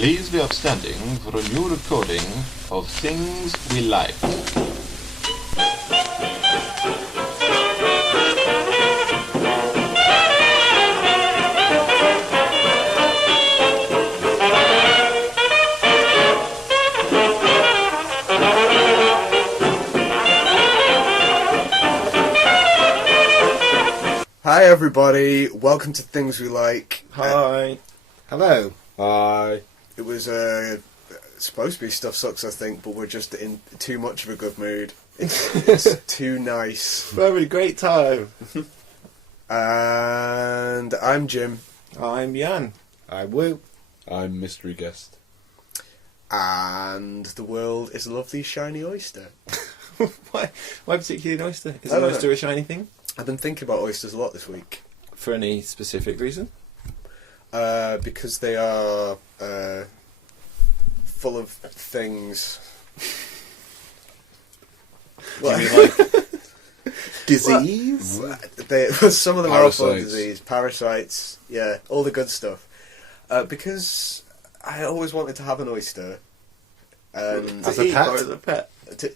Please be upstanding for a new recording of Things We Like. Hi everybody, welcome to Things We Like. Hi. Hello. Hi. It was supposed to be Stuff Sucks, I think, but we're just in too much of a good mood. It's too nice. We're having a great time. And I'm Jim. I'm Jan. I'm Woo. I'm mystery guest. And the world is a lovely shiny oyster. Why particularly an oyster? Is I an don't oyster know. a shiny thing? I've been thinking about oysters a lot this week. For any specific reason? Because they are full of things. You mean like Disease? Some of them are full of Parasites. disease, parasites, yeah, all the good stuff. Because I always wanted to have an oyster. As a pet? Or as a pet?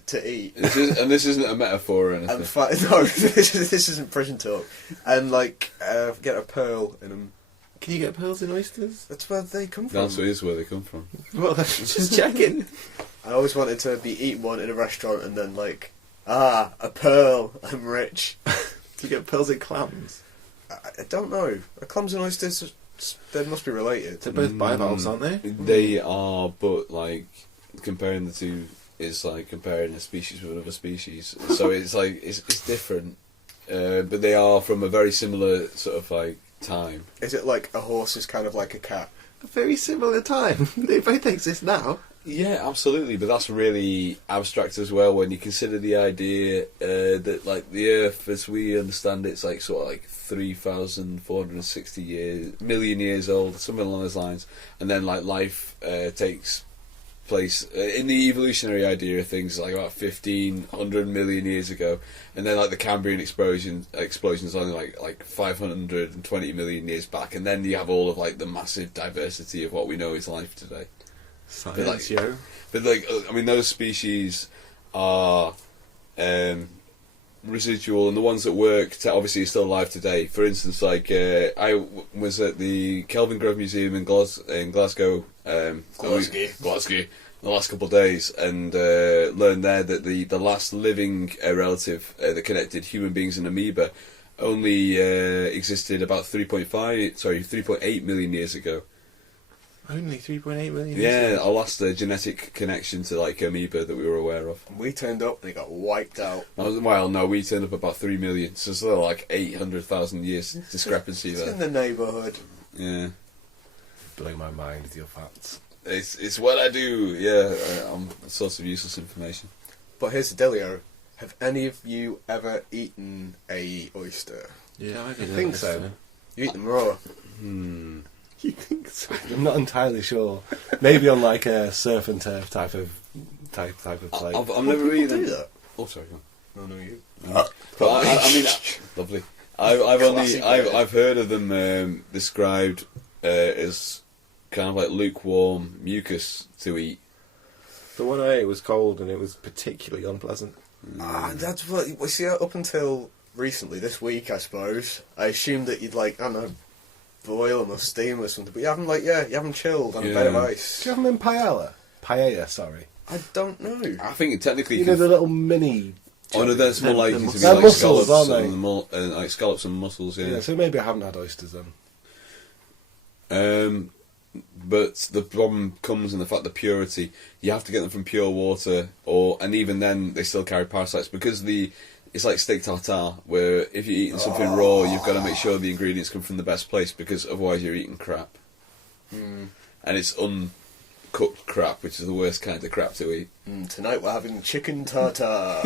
To eat. this isn't a metaphor or anything. No, this isn't prison talk. And get a pearl in them. Can you get pearls in oysters? That's where they come from. That's where they come from. Well, just checking. I always wanted to be eating one in a restaurant and then a pearl, I'm rich. Do you get pearls in clams? I don't know. Are clams and oysters, they must be related. They're both bivalves, aren't they? They are, but comparing the two is like comparing a species with another species. So it's different, but they are from a very similar sort of time. Is it like a horse is kind of like a cat? A very similar time. They both exist now. Yeah, absolutely, but that's really abstract as well when you consider the idea that the Earth, as we understand it, it's 3,460 million years old, something along those lines, and then life takes place in the evolutionary idea of things about 1,500 million years ago, and then the Cambrian explosion is only 520 million years back, and then you have all of the massive diversity of what we know is life today. Science, yo. But those species are residual, and the ones that work obviously are still alive today. For instance, I was at the Kelvin Grove Museum in Glasgow, Glasgow, the last couple of days, and learned there that the last living relative that connected human beings and amoeba only existed about 3.8 million years ago. Only 3.8 million? Yeah, our last genetic connection to amoeba that we were aware of. We turned up, they got wiped out. Well, no, we turned up about 3 million, so it's still 800,000 years discrepancy It's there. in the neighbourhood. Yeah. Blowing my mind with your facts. It's what I do, yeah. I'm a source of useless information. But here's the dealio. Have any of you ever eaten a oyster? Yeah, I think so. You eat them raw? You think so? I'm not entirely sure. Maybe on a surf and turf type of play. I've never People eaten do that? Oh, sorry, go on. No, you. But I mean, lovely. Classic, I've heard of them described as kind of lukewarm mucus to eat. The one I ate was cold and it was particularly unpleasant. That's what we see. Up until recently, this week, I suppose, I assumed that you'd I don't know, boil them or steam or something. But you haven't you haven't chilled on a bed of ice. Do you have them in paella? Paella, sorry. I don't know. I think technically You know the little mini... Oh no, that's more likely to be They're mussels, scallops, aren't they? and scallops and mussels. Yeah, so maybe I haven't had oysters then. But the problem comes in the fact the purity. You have to get them from pure water, and even then they still carry parasites because it's like steak tartare, where if you're eating something raw, you've got to make sure the ingredients come from the best place because otherwise you're eating crap. And it's uncooked crap, which is the worst kind of crap to eat. Tonight we're having chicken tartare.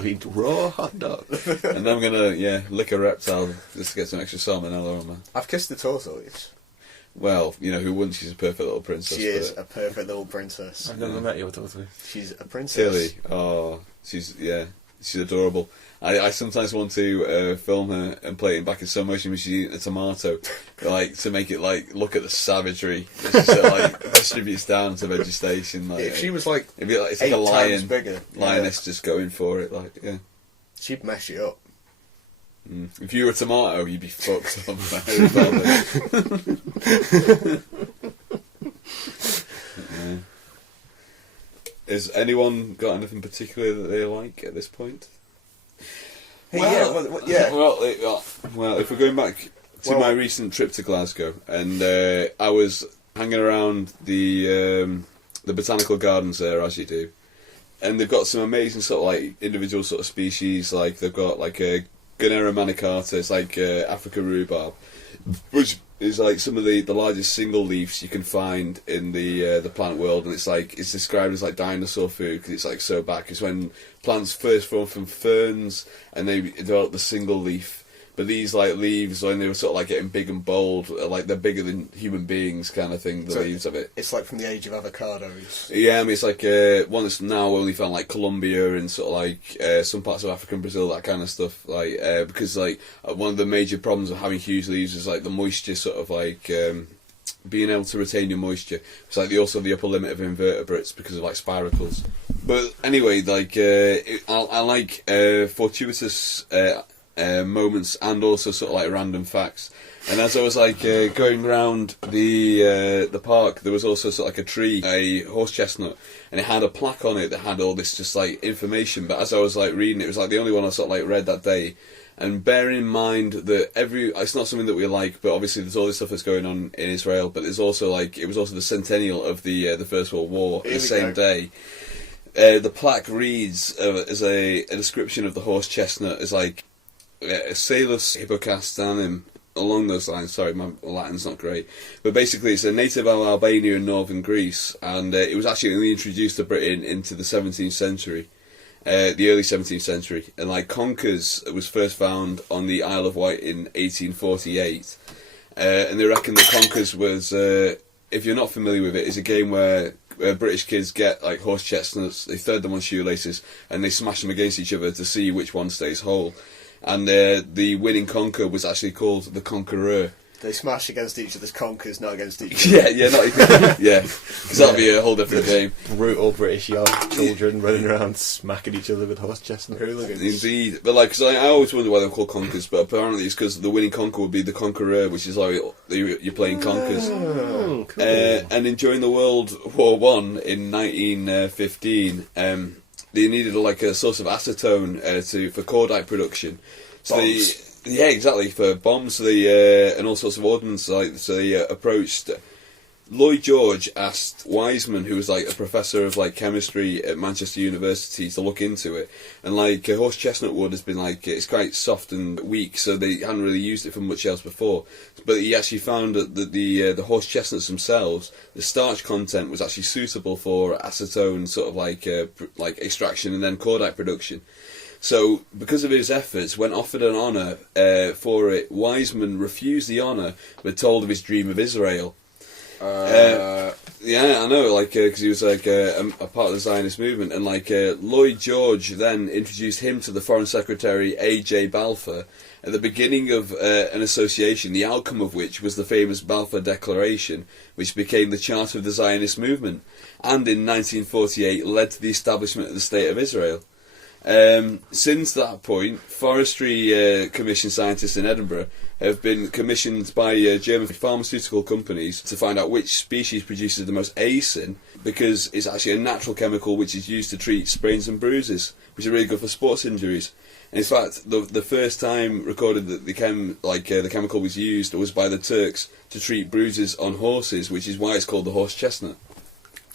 We eat raw hot dog. And I'm gonna lick a reptile just to get some extra salmonella on me. I've kissed the tortoise. Well, who wouldn't? She's a perfect little princess. She is a perfect little princess. I've never met your tortoise. She's a princess. Tilly. Oh, she's She's adorable. I sometimes want to film her and play it back in slow motion when she's eating a tomato, like to make it like look at the savagery. She sort of like distributes down to vegetation. Like, if she was like, it'd be like it's 8 like a lion, times bigger, lioness just going for it. Like she'd mess you up. If you were a tomato, you'd be fucked up. Yeah. Has anyone got anything particular that they like at this point? Hey, Well, yeah. Well, if we're going back to my recent trip to Glasgow, and I was hanging around the botanical gardens there, as you do, and they've got some amazing sort of like individual sort of species. Like they've got like a Gunnera manicata, it's like Africa rhubarb, which is like some of the largest single leaves you can find in the plant world, and it's described as like dinosaur food because it's like so back. It's when plants first form from ferns and they develop the single leaf. But these like leaves, when they were sort of like getting big and bold, like they're bigger than human beings, kind of thing. The leaves of it. It's like from the age of avocados. Yeah, I mean it's like one that's now only found like Colombia and sort of like some parts of Africa and Brazil, that kind of stuff. Like because like one of the major problems of having huge leaves is like the moisture, sort of like being able to retain your moisture. It's like also the upper limit of invertebrates because of like spiracles. But anyway, like I like fortuitous moments and also sort of like random facts. And as I was like going around the park, there was also sort of like a tree, a horse chestnut, and it had a plaque on it that had all this just like information. But as I was like reading it, it was like the only one I sort of like read that day. And bearing in mind that it's not something that we like, but obviously there's all this stuff that's going on in Israel. But there's also like it was also the centennial of the First World War the same day. The plaque reads as a description of the horse chestnut as like Salus hippocastanum, along those lines. Sorry, my Latin's not great, but basically it's a native of Albania and northern Greece, and it was actually only introduced to Britain into the 17th century, the early 17th century, and like conkers was first found on the Isle of Wight in 1848, and they reckon that conkers was, if you're not familiar with it, is a game where British kids get like horse chestnuts, they thread them on shoelaces, and they smash them against each other to see which one stays whole. And the winning conker was actually called the Conqueror. They smash against each other's conkers, not against each other. Yeah, because that'll be a whole different game. Brutal British young children running around smacking each other with horse chestnut. Hooligans. Indeed, but like, cause I always wonder why they're called conkers, but apparently it's because the winning conker would be the Conqueror, which is like you're playing conkers. Oh, cool. And during the World War One in 1915. They needed like a source of acetone for cordite production. So Bombs. Exactly, for bombs. So and all sorts of ordnance. So they approached. Lloyd George asked Wiseman, who was like a professor of like chemistry at Manchester University, to look into it. And like horse chestnut wood has been like it's quite soft and weak, so they hadn't really used it for much else before. But he actually found that the horse chestnuts themselves, the starch content was actually suitable for acetone sort of like extraction and then cordite production. So, because of his efforts, when offered an honour for it, Wiseman refused the honour, but told of his dream of Israel. Yeah, I know, like, because he was like a part of the Zionist movement, and like Lloyd George then introduced him to the Foreign Secretary A.J. Balfour at the beginning of an association, the outcome of which was the famous Balfour Declaration, which became the charter of the Zionist movement, and in 1948 led to the establishment of the State of Israel. Since that point, forestry commission scientists in Edinburgh have been commissioned by German pharmaceutical companies to find out which species produces the most acin, because it's actually a natural chemical which is used to treat sprains and bruises, which are really good for sports injuries. And in fact, the first time recorded that the chemical was used was by the Turks to treat bruises on horses, which is why it's called the horse chestnut.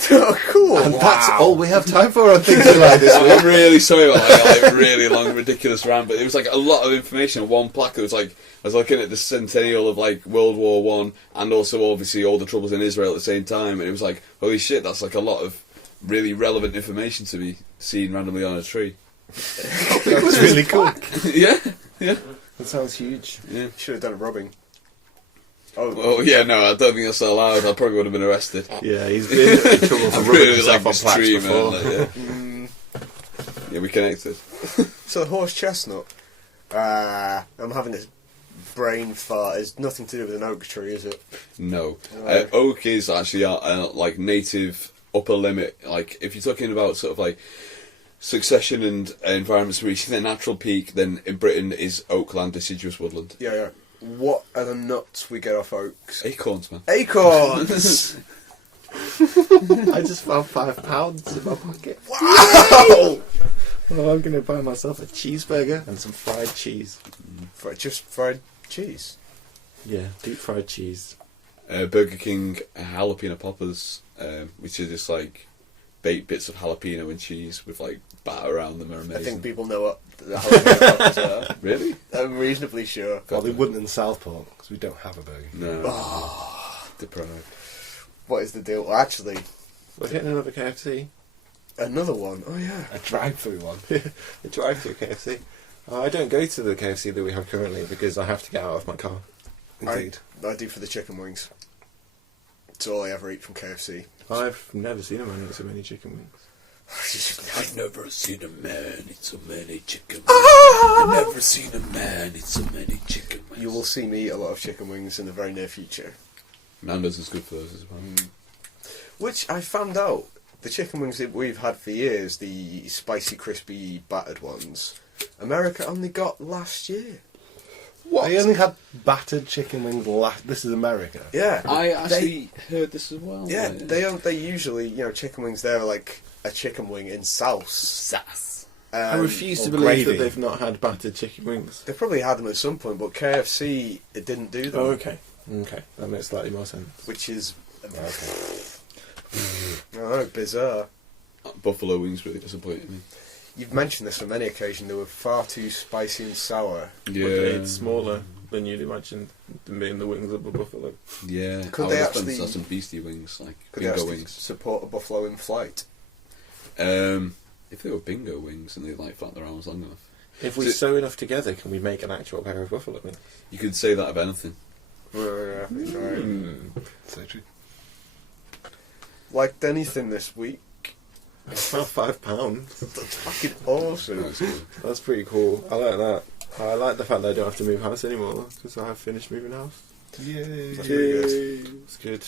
Oh, cool! And that's all we have time for on Things We Like this week. I'm really sorry about like really long, ridiculous rant, but it was like a lot of information on one plaque. It was like I was looking at the centennial of like World War One, and also obviously all the troubles in Israel at the same time, and it was like, holy shit, that's like a lot of really relevant information to be seen randomly on a tree. That's really cool. Yeah. That sounds huge. Yeah. Should have done a robbing. Oh yeah, no, I don't think that's allowed. I probably would have been arrested. Yeah, he's been in trouble for I rubbing really himself like on this plaques tree, before. man. Like, Yeah, we connected. So the horse chestnut. I'm having this brain fart. It's nothing to do with an oak tree, is it? No. No. Oak is actually like native upper limit. Like, if you're talking about sort of like succession and environments reaching their natural peak, then in Britain is oakland deciduous woodland. Yeah. What are the nuts we get off oaks? Acorns, man. Acorns! I just found £5 in my pocket. Wow! Well, I'm going to buy myself a cheeseburger and some fried cheese. Just fried cheese. Yeah, deep fried cheese. Burger King jalapeno poppers, which are just like baked bits of jalapeno and cheese with like batter around them, are amazing. I think people know what the jalapeno poppers are. Really? I'm reasonably sure. Well, they wouldn't in Southport because we don't have a burger. No. Deprived. What is the deal? Well, actually, We're getting another KFC. another one. Oh yeah. A drive-through one. A drive-through KFC. I don't go to the KFC that we have currently because I have to get out of my car. Indeed. I do for the chicken wings. It's all I ever eat from KFC. I've never seen a man eat so many chicken wings. I've never seen a man eat so many chicken wings. I've never seen a man eat so many chicken wings. You will see me eat a lot of chicken wings in the very near future. Nando's is good for those as well. Which I found out, the chicken wings that we've had for years, the spicy, crispy, battered ones, America only got last year. What? They only had battered chicken wings last... This is America. Yeah. I actually heard this as well. Yeah, they usually, chicken wings there are like a chicken wing in sauce. Sass. I refuse to or believe gravy. that they've not had battered chicken wings. They probably had them at some point, but KFC, it didn't do them. Oh, okay. Okay, that makes slightly more sense. Which is... bizarre. Buffalo wings really disappointed me. You've mentioned this on many occasions, they were far too spicy and sour. Yeah. But it's smaller than you'd imagine them being the wings of a buffalo. Yeah. Could I they would actually- have some beastie wings, like Could they bingo actually wings. support a buffalo in flight? If they were bingo wings and they like flap their arms long enough, If we sew enough together, can we make an actual pair of buffalo wings? you could say that of anything. So true. Liked anything this week? About £5. That's fucking awesome. That's good. That's pretty cool. I like that. I like the fact that I don't have to move house anymore because I have finished moving house. Yay. That's pretty good. It's good.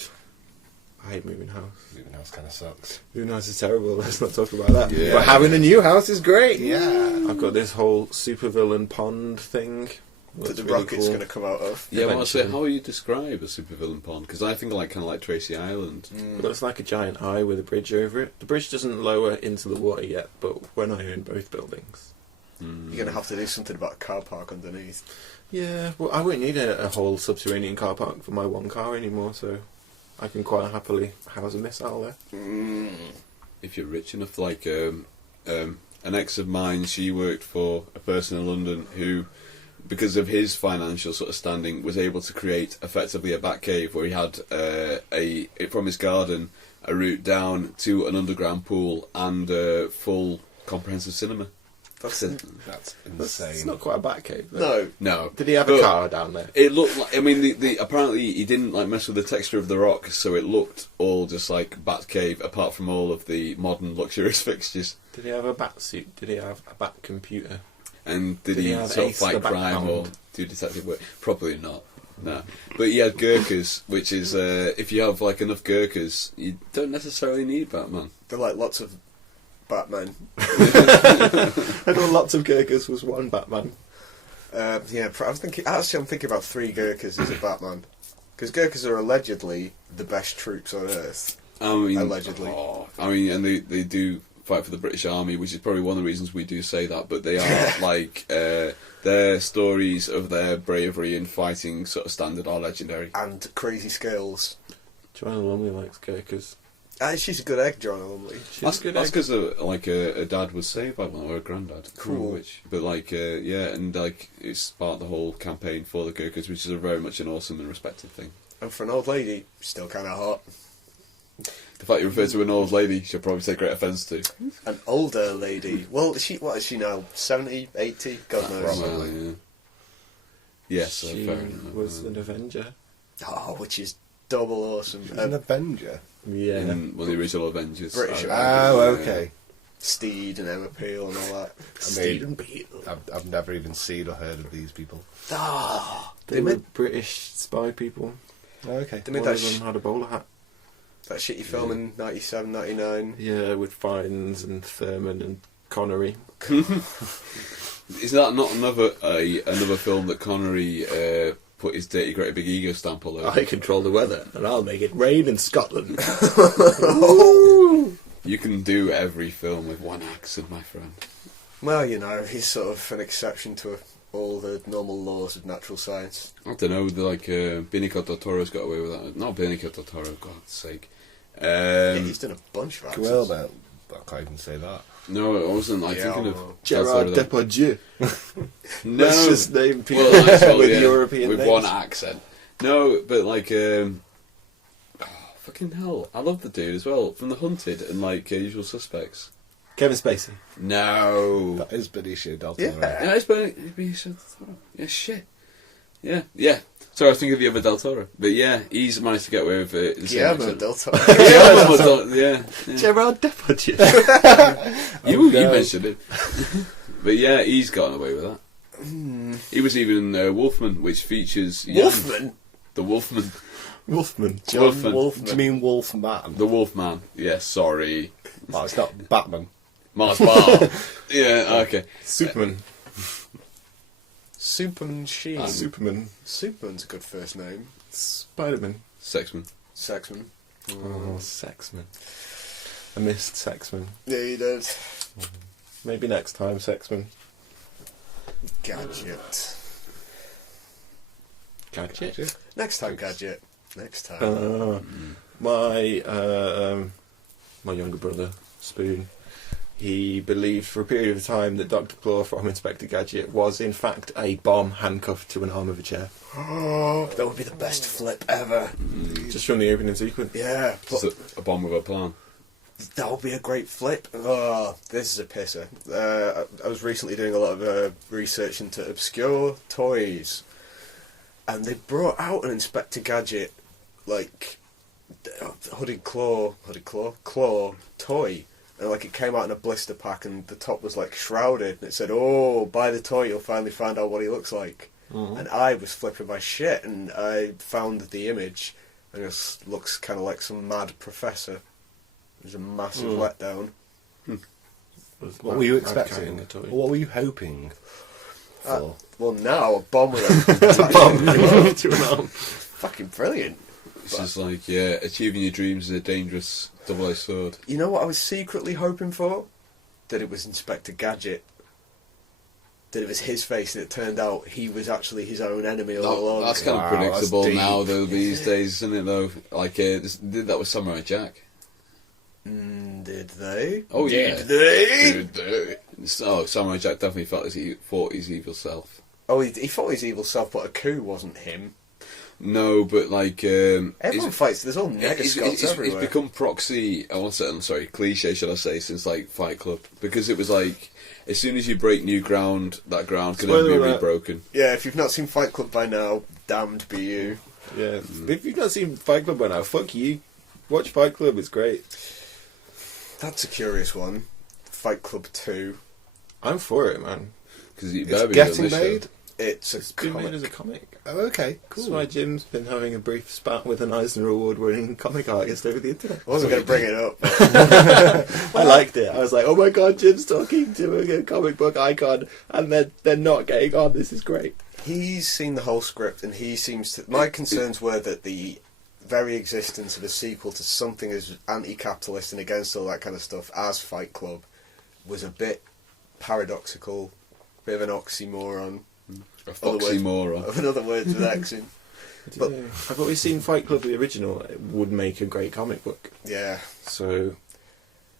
I hate moving house. Moving house kind of sucks. Moving house is terrible. Let's not talk about that. Yeah. But having a new house is great. Yeah. I've got this whole supervillain pond thing. That the really rocket's cool. going to come out of. Yeah, well, so Eventually. how you describe a supervillain pond? Because I think kind of like Tracy Island. It looks like a giant eye with a bridge over it. The bridge doesn't lower into the water yet, but when I own both buildings. You're going to have to do something about a car park underneath. Yeah, well, I won't need a whole subterranean car park for my one car anymore, so I can quite happily house a missile there. If you're rich enough, like an ex of mine, she worked for a person in London who, because of his financial sort of standing, was able to create effectively a bat cave where he had from his garden a route down to an underground pool and a full comprehensive cinema. That's That's insane. It's not quite a bat cave, though. No. No, Did he have a But car down there? it looked like. I mean, the apparently he didn't like mess with the texture of the rock, so it looked all just like bat cave, apart from all of the modern luxurious fixtures. Did he have a bat suit? Did he have a bat computer? And did Did he he have sort of Ace the fight Bat crime or Hound? do detective work? Probably not. No, but he had Gurkhas, which is if you have like enough Gurkhas, you don't necessarily need Batman. They're like lots of Batman. I know lots of Gurkhas was one Batman. I was thinking. Actually, I'm thinking about 3 Gurkhas as a Batman. Because Gurkhas are allegedly the best troops on Earth. I mean, Allegedly. and they do fight for the British Army, which is probably one of the reasons we do say that. But they are like their stories of their bravery in fighting sort of standard are legendary. And crazy skills. Joanna Lumley likes Gurkhas. She's a good egg, Joanna Lumley. That's because a dad was saved by one or a granddad. Cool. But it's part of the whole campaign for the Gurkhas, which is a very much an awesome and respected thing. And for an old lady, still kind of hot. The fact you refer to an old lady, she'll probably take great offence to. An older lady. Well, what is she now? 70, 80? God knows. Probably, yeah. Yes, She fair enough. was an Avenger. Oh, which is double awesome. She's an Avenger. Yeah. In one of the original Avengers. British Oh, okay. Steed and Emma Peel and all that. Steed and Peel. I've never even seen or heard of these people. They were British spy people. Oh, okay. They made One that, of them had a bowler hat. that shitty film in 97, 99. Yeah, with Fiennes and Thurman and Connery. Is that not another film that Connery put his dirty, great big ego stamp all over? I control the weather, and I'll make it rain in Scotland. You can do every film with one accent, my friend. Well, you know, he's sort of an exception to all the normal laws of natural science. I don't know, Benicio del Toro's got away with that. Not Benicio del Toro, God's sake. Yeah, he's done a bunch of accents. Well, man, I can't even say that. No, I wasn't. Thinking of Gerard Depardieu. No, Let's just name people well, with European with names. one accent. No, but fucking hell, I love the dude as well from The Hunted and Usual Suspects. Kevin Spacey. No, That is Benicio del Toro. yeah, it's Benicio del Toro. Yeah, shit. Yeah. Sorry, I was thinking of the other Del Toro, but yeah, he's managed to get away with it. Guillermo del Toro. Yeah. Gerard Depardieu. You mentioned it. But yeah, he's gotten away with that. He was even Wolfman, which features... Wolfman? The Wolfman. Wolfman. Do you mean Wolfman? The Wolfman. Yeah, sorry. Oh, it's not Batman. Mars Bar. Yeah, okay. Superman. Superman Sheen. Superman. Superman's a good first name. Spider-Man. Sexman. Sexman. Oh, Sexman. I missed Sexman. Yeah, you did. Maybe next time, Sexman. Gadget. Gadget? Next time, Gadget. Next time. My younger brother, Spoon, he believed for a period of time that Dr. Claw from Inspector Gadget was in fact a bomb handcuffed to an arm of a chair. Oh, that would be the best flip ever. Just from the opening sequence. Yeah, but Just a bomb with a plan. that would be a great flip. Oh, this is a pisser. I was recently doing a lot of research into obscure toys, and they brought out an Inspector Gadget, hooded claw toy. And it came out in a blister pack, and the top was shrouded, and it said, "Oh, buy the toy, you'll finally find out what he looks like." Mm-hmm. And I was flipping my shit, and I found the image, and it looks kind of like some mad professor. It was a massive letdown. What were you expecting? What were you hoping for? Well, now a bomb with a Bomb to an arm. fucking brilliant. It's just achieving your dreams is a dangerous double-edged sword. You know what I was secretly hoping for? That it was Inspector Gadget. That it was his face, and it turned out he was actually his own enemy all along. That's kind of predictable now, though, these days, isn't it, though? They did that with Samurai Jack. Did they? Oh, yeah. Did they? Did they? Oh, Samurai Jack definitely fought his evil self. Oh, he fought his evil self, but a coup wasn't him. No, but everyone fights. There's all Negascots everywhere. It's become proxy. Cliche, should I say, since Fight Club, because it was as soon as you break new ground, that ground can never be rebroken. Yeah, if you've not seen Fight Club by now, damned be you. Yeah, if you've not seen Fight Club by now, fuck you. Watch Fight Club, it's great. That's a curious one. Fight Club 2. I'm for it, man. Because It's getting made? It's been comic. made as a comic. Oh, okay, cool. That's why Jim's been having a brief spat with an Eisner Award-winning comic artist over the internet. I wasn't going to bring it up. I liked it. I was like, oh my god, Jim's talking to a comic book icon, and they're not getting on. This is great. He's seen the whole script, and he seems to... My concerns were that the very existence of a sequel to something as anti-capitalist and against all that kind of stuff as Fight Club was a bit paradoxical, bit of an oxymoron. A foxymoron. In other words, with accent. But I've always seen Fight Club, the original, it would make a great comic book. yeah, So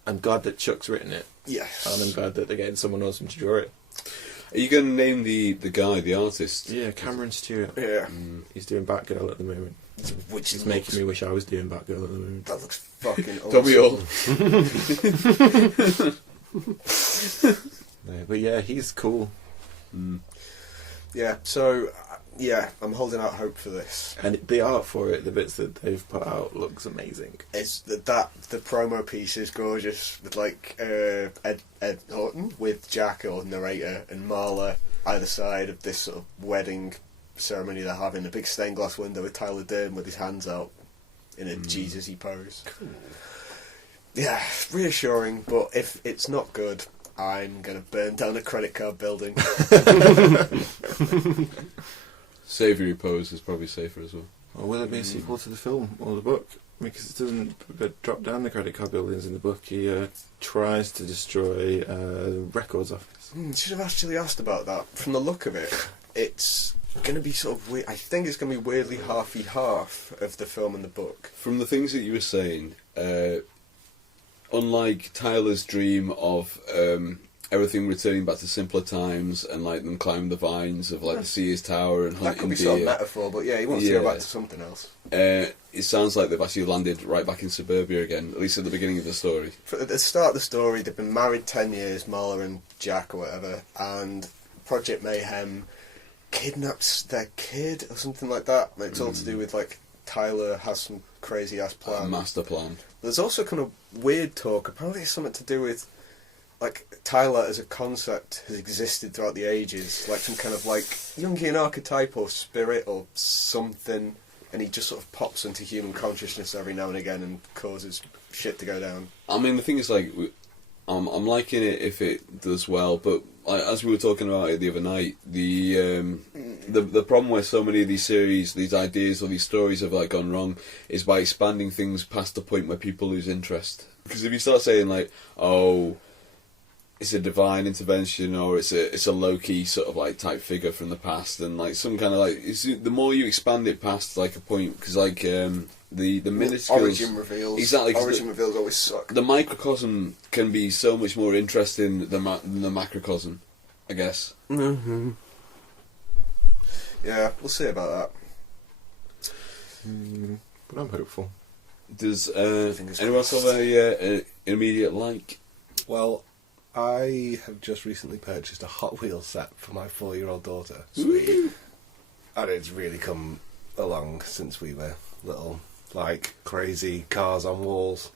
I'm glad that Chuck's written it, yes. and I'm glad that they're getting someone awesome to draw it. Are you going to name the guy, the artist? Yeah, Cameron Stewart. Yeah, He's doing Batgirl at the moment. which It's is making me wish I was doing Batgirl at the moment. That looks fucking awesome. Don't we all? No, but yeah, he's cool. Yeah, so Yeah, I'm holding out hope for this. And the art for it, the bits that they've put out, looks amazing. It's the promo piece is gorgeous with like Ed Norton with Jack or narrator and Marla either side of this sort of wedding ceremony they're having. A big stained glass window with Tyler Durden with his hands out in a Jesus-y pose. Cool. Yeah, reassuring, but if it's not good, I'm going to burn down a credit card building. Savoury pose is probably safer as well. Or will it be a sequel to the film or the book? Because it doesn't drop down the credit card buildings in the book. He tries to destroy the records office. Should have actually asked about that. From the look of it, it's going to be sort of weird. I think it's going to be weirdly half of the film and the book. From the things that you were saying, unlike Tyler's dream of everything returning back to simpler times and like them climbing the vines of like the Sears Tower and hunting that could be deer, sort of metaphor, but yeah, he wants to go back to something else. It sounds like they've actually landed right back in suburbia again, at least at the beginning of the story. At the start of the story, they've been married 10 years, Marla and Jack or whatever, and Project Mayhem kidnaps their kid or something like that. It's all to do with like Tyler has some crazy ass plan. A master plan. There's also kind of weird talk. Apparently it's something to do with like Tyler as a concept has existed throughout the ages, like some kind of like Jungian archetype or spirit or something, and he just sort of pops into human consciousness every now and again and causes shit to go down. I mean, the thing is, like, I'm liking it if it does well, but like, as we were talking about it the other night, the problem with so many of these series, these ideas or these stories have like gone wrong, is by expanding things past the point where people lose interest. Because if you start saying like, oh, it's a divine intervention, or it's a low key sort of like type figure from the past, and like some kind of like the more you expand it past like a point, because like the minuscules, origin reveals, exactly, origin reveals always suck. The microcosm can be so much more interesting than the macrocosm, I guess. Mm-hmm. Yeah, we'll see about that. But I'm hopeful. Does anyone else have an immediate like? Well, I have just recently purchased a Hot Wheels set for my 4-year-old daughter. Sweet. And it's really come along since we were little, like crazy cars on walls.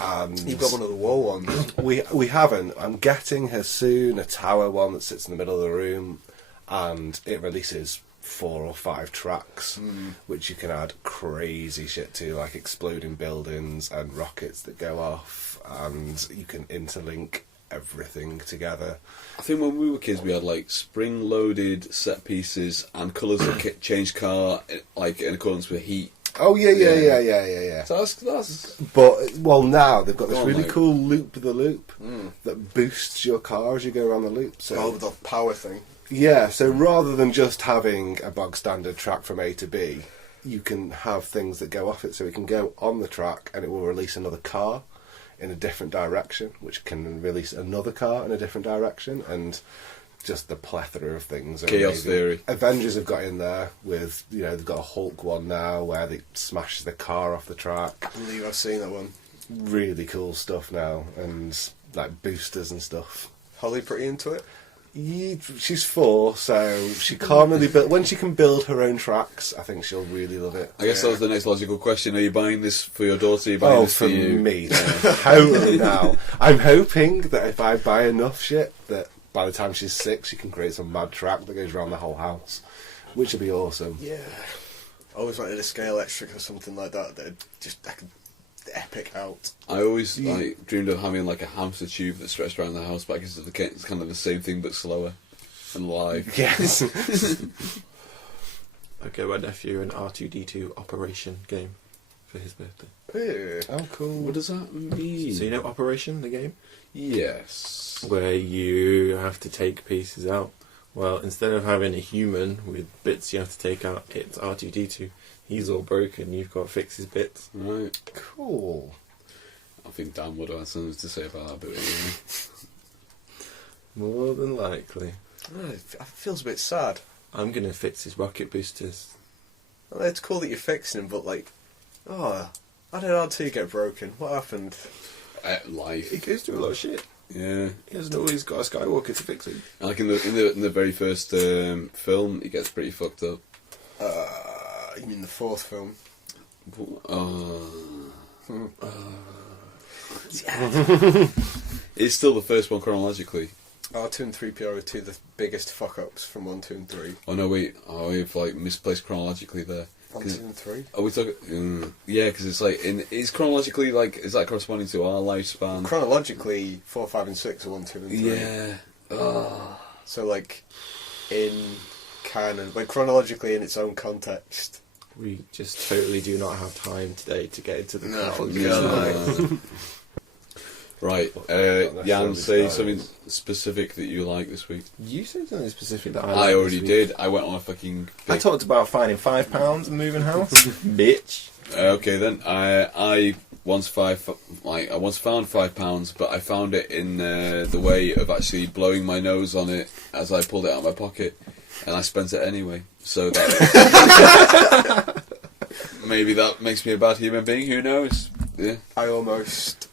And you've got one of the wall ones. We haven't. I'm getting her soon a tower one that sits in the middle of the room, and it releases 4 or 5 tracks, which you can add crazy shit to, like exploding buildings and rockets that go off, and you can interlink everything together. I think when we were kids, we had like spring-loaded set pieces and colours that changed car like in accordance with heat. Oh yeah. So that's. But now they've got this really mate. cool loop-the-loop that boosts your car as you go around the loop. So The power thing. yeah, so rather than just having a bog standard track from A to B, you can have things that go off it. So it can go on the track and it will release another car in a different direction, which can release another car in a different direction, and just the plethora of things. Chaos theory. Avengers have got in there with, they've got a Hulk one now where they smash the car off the track. I believe I've seen that one. Really cool stuff now, and like boosters and stuff. Holly pretty into it? She's 4, so she can't really build. When she can build her own tracks, I think she'll really love it. I guess that was the next logical question. Are you buying this for your daughter? Are you buying this for you? Me, totally now. I'm hoping that if I buy enough shit, that by the time she's 6, she can create some mad track that goes around the whole house, which would be awesome. Yeah. I always wanted a scale electric or something like that. That could epic out. I always dreamed of having like a hamster tube that stretched around the house, but I guess it's kind of the same thing but slower and live. Yes. I gave my nephew an R2-D2 Operation game for his birthday. Hey. Oh, cool. What does that mean? So you know Operation, the game? Yes. Where you have to take pieces out. Well, instead of having a human with bits you have to take out, it's R2-D2. He's all broken, you've got to fix his bits. Right. Cool. I think Dan would have something to say about that bit anyway. More than likely. It feels a bit sad. I'm going to fix his rocket boosters. Well, it's cool that you're fixing them, but how did R2 get broken? What happened? Life. He goes through a lot of shit. Yeah. He hasn't always got a Skywalker to fix it. Like in the very first film, he gets pretty fucked up. You mean the fourth film? It's still the first one chronologically. R2 and 3PO are two of the biggest fuck-ups from 1, 2 and 3. Oh no, wait. Oh, we've like misplaced chronologically there. 1, 2 and 3? Are we talking? Yeah, because it's like it's chronologically like is that corresponding to our lifespan? Chronologically, 4, 5 and 6 are 1, 2 and 3. Yeah. Oh. So like, in canon, like chronologically in its own context. We just totally do not have time today to get into the No, chronology. God. Right, Not Jan, necessarily say Star something Wars. specific that you like this week. You said something specific that I like already this week. did. I went on a fucking. I talked about finding £5 and moving house, bitch. Okay then. I once found £5, but I found it in the way of actually blowing my nose on it as I pulled it out of my pocket, and I spent it anyway. So that maybe that makes me a bad human being. Who knows? Yeah. I almost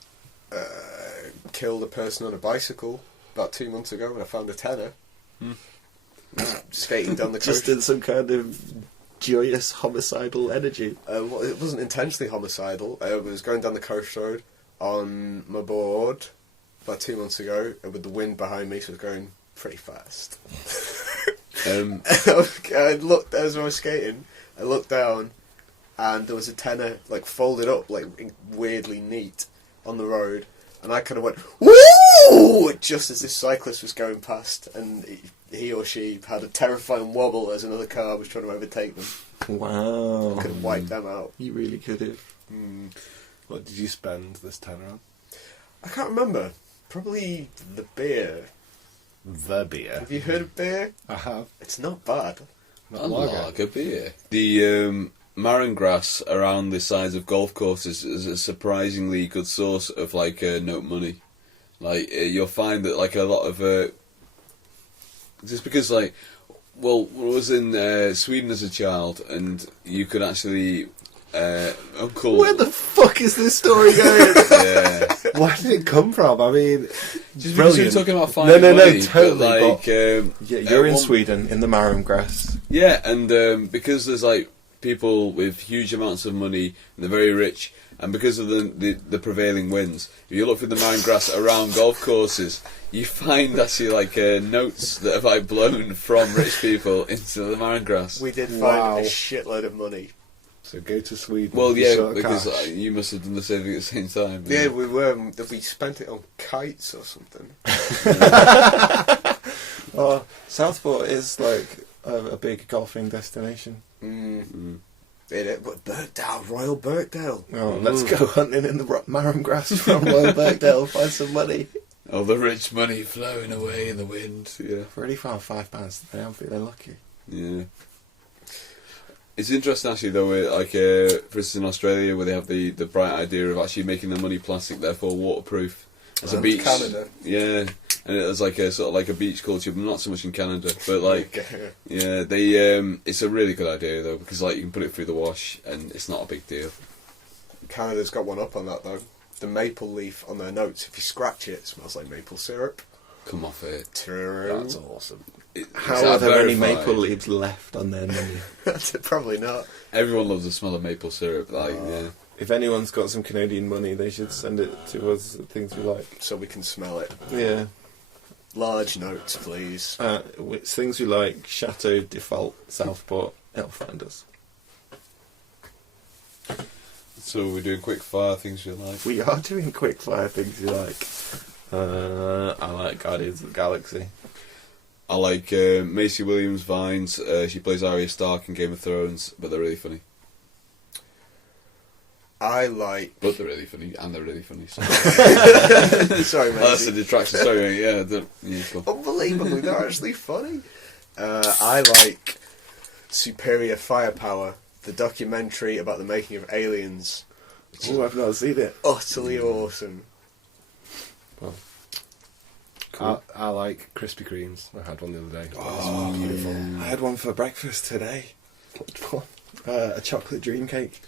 killed a person on a bicycle about 2 months ago when I found a tenner. Skating down the coast. Just in some kind of joyous homicidal energy. Well, it wasn't intentionally homicidal. I was going down the coast road on my board about 2 months ago, and with the wind behind me, so I was going pretty fast. I looked as I was skating. I looked down, and there was a tenner like folded up, like weirdly neat, on the road, and I kind of went woo just as this cyclist was going past, and he or she had a terrifying wobble as another car was trying to overtake them. Wow. Could have wiped them out. You really could have. What did you spend this tenner on? I can't remember. Probably the beer. The beer. Have you heard of beer? I have. It's not bad. Not A lager. lager beer. The marron grass around the sides of golf courses is a surprisingly good source of like note money. Like you'll find that like a lot of just because like I was in Sweden as a child, and you could actually uncle. Where the fuck is this story going? Yeah. Where did it come from? I mean, Just because brilliant. you're talking about finding No, money, totally, but like Yeah, you're in one- Sweden, in the Marram grass. Yeah, and because there's like people with huge amounts of money, and they're very rich, and because of the prevailing winds, if you look through the marron grass around golf courses, you find actually like notes that have like blown from rich people into the marron grass. We did find Wow. a shitload of money. so go to Sweden. Well, for yeah, sort of because cash. you must have done the same thing at the same time. Yeah, we were. We spent it on kites or something. Southport is like a big golfing destination. But Birkdale, Royal Birkdale. Oh, let's go hunting in the Marram grass from Royal Birkdale, find some money. All the rich money flowing away in the wind. Yeah. I've already found £5 today, I'm feeling lucky. Yeah. It's interesting actually though, like for instance in Australia where they have the bright idea of actually making the money plastic, therefore waterproof. As a And beach. Canada. Yeah. And it's like a sort of like a beach culture, but not so much in Canada. But like, yeah, they it's a really good idea though, because like you can put it through the wash and it's not a big deal. Canada's got one up on that though. The maple leaf on their notes, if you scratch it, it smells like maple syrup. Come off it. True. That's awesome. How Is are that there any verified? maple leaves left on their menu? Probably not. Everyone loves the smell of maple syrup. Like, yeah. If anyone's got some Canadian money, they should send it to us, things we like. So we can smell it. Yeah. Large notes, please. Things we like, Chateau Default, Southport, it'll find us. So we're doing quick fire things you like. We are doing quick fire things you like. I like Guardians of the Galaxy. I like Macy Williams Vines. She plays Arya Stark in Game of Thrones, but they're really funny. I like. But they're really funny, and they're really funny. So. Sorry, mate. Oh, that's a detraction. Sorry, yeah. Cool. Unbelievably, they're actually funny. I like Superior Firepower, the documentary about the making of Aliens. Which is Oh, I've not seen it. utterly awesome. Cool. I like Krispy Kremes. I had one the other day. Oh, It's beautiful. I had one for breakfast today. A chocolate dream cake.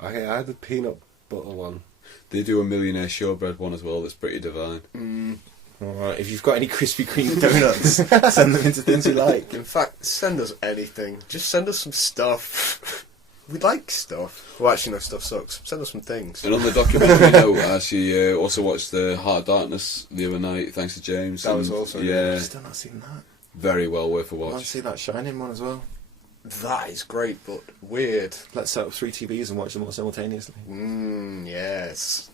I had the peanut butter one. They do a millionaire shortbread one as well. That's pretty divine. Or if you've got any Krispy Kreme donuts, send them into things you like. In fact, send us anything. Just send us some stuff. We like stuff. Well, actually, no, stuff sucks. Send us some things. And on the documentary note, I actually also watched the Heart of Darkness the other night, thanks to James. That was also I've still not seen that. very well worth a I want to watch. see that Shining one as well. That is great, but weird. Let's set up 3 TVs and watch them all simultaneously. Yes.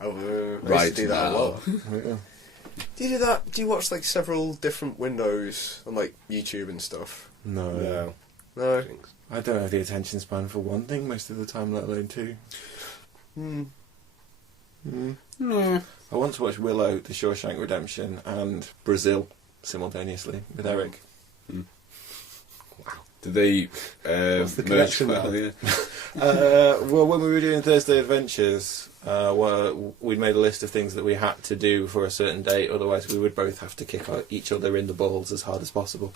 I used Right to do that a now. lot. Do you do that? Do you watch like several different windows on like YouTube and stuff? No. No. I don't have the attention span for one thing most of the time, let alone two. No. I want to watch Willow, The Shawshank Redemption, and Brazil simultaneously with Eric. Did they What's the merge? connection Well, there? yeah. Well, when we were doing Thursday Adventures, we'd made a list of things that we had to do for a certain date, otherwise we would both have to kick each other in the balls as hard as possible.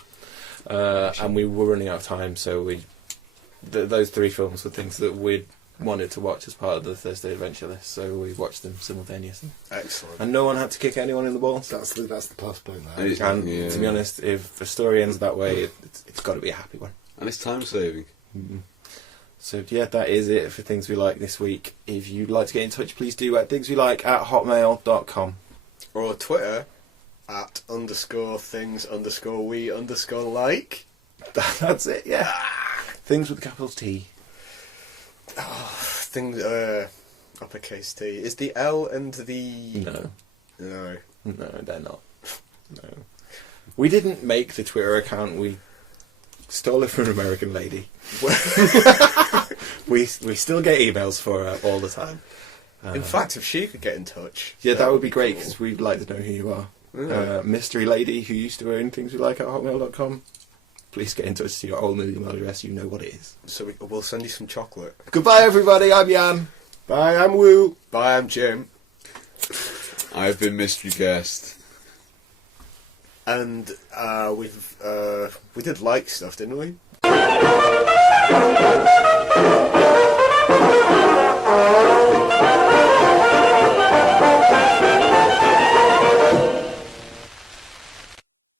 And we were running out of time, so those 3 films were things that we'd wanted to watch as part of the Thursday Adventure list, so we watched them simultaneously. Excellent. And no one had to kick anyone in the balls. That's the plus point there. And- And to be honest, if the story ends that way, it's got to be a happy one. And it's time saving. So yeah, that is it for Things We Like this week. If you'd like to get in touch, please do at thingswelike@hotmail.com. Or Twitter at _things_we_like. That's it, yeah. Things with capitals T. Things, uppercase T. Is the L and the... No, No. they're not. No. We didn't make the Twitter account, we stole it from an American lady. we still get emails for her all the time. In fact, if she could get in touch... Yeah, that would be great, because we'd like to know who you are. Yeah. Mystery lady who used to own Things We Like at hotmail.com. Please get in touch to your old email address, you know what it is. So we'll send you some chocolate. Goodbye everybody, I'm Jan. Bye, I'm Woo. Bye, I'm Jim. I've been mystery guest. And we did like stuff, didn't we?